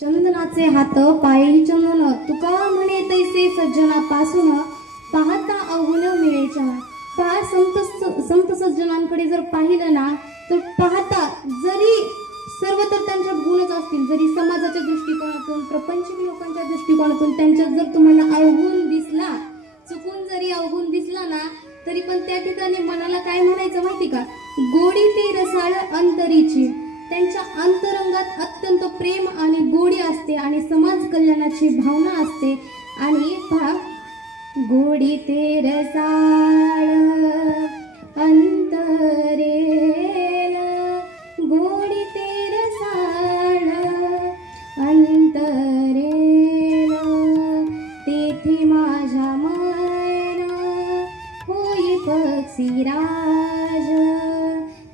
चंदनाचे हात पायी चंदन तुका म्हणे तैसे सज्जना पासून पाहता अवगुण मिळेच्या पहा संत संत सज्जनांकडे जर पाहिलं ना तर पाहता जरी सर्व तर त्यांच्यात गुणच असतील जरी समाजाच्या दृष्टिकोनातून प्रपंचमी लोकांच्या दृष्टिकोनातून त्यांच्यात जर तुम्हाला अवगुण दिसला चुकून जरी अवगुण दिसला ना तरी पण त्या ठिकाणी मनाला काय म्हणायचं माहिती का? गोडी ती रसाळ अंतरीची. त्यांच्या अंतरंगात अत्यंत प्रेम आणि गोडी असते आणि समाज कल्याणाची भावना असते. आणि भाग गोडी ते रसाळ अंतरेल गोडी ते रसाळ अंतरेल तेथे माझ्या मन होई पक्षीराज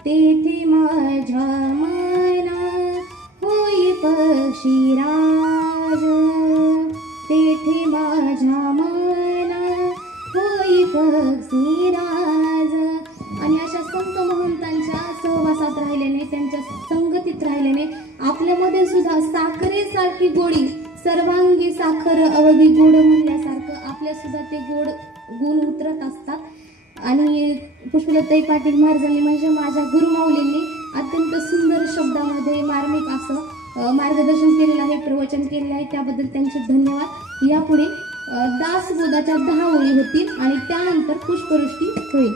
तेथे माझ्या मन शिराज तेथे माझ्या मन होई पक्षीराज आणि अशा संत महंतांच्या सहवासात राहिल्याने त्यांच्या संगतीत राहिल्याने आपल्यामध्ये सुद्धा साखरेसारखी गोडी सर्वांगी साखर अवधी गोड म्हणल्यासारखं आपल्या सुद्धा ते गोड गुण उतरत असतात. आणि पुष्पलताई पाटील महाराजांनी म्हणजे माझ्या गुरुमाऊलींनी अत्यंत सुंदर शब्दामध्ये मार्मिक असं मार्गदर्शन केलेलं आहे प्रवचन केलेलं आहे. त्याबद्दल त्यांचे धन्यवाद. यापुढे दासबोधाच्या दहा ओळी होतील आणि त्यानंतर पुष्पवृष्टी होईल.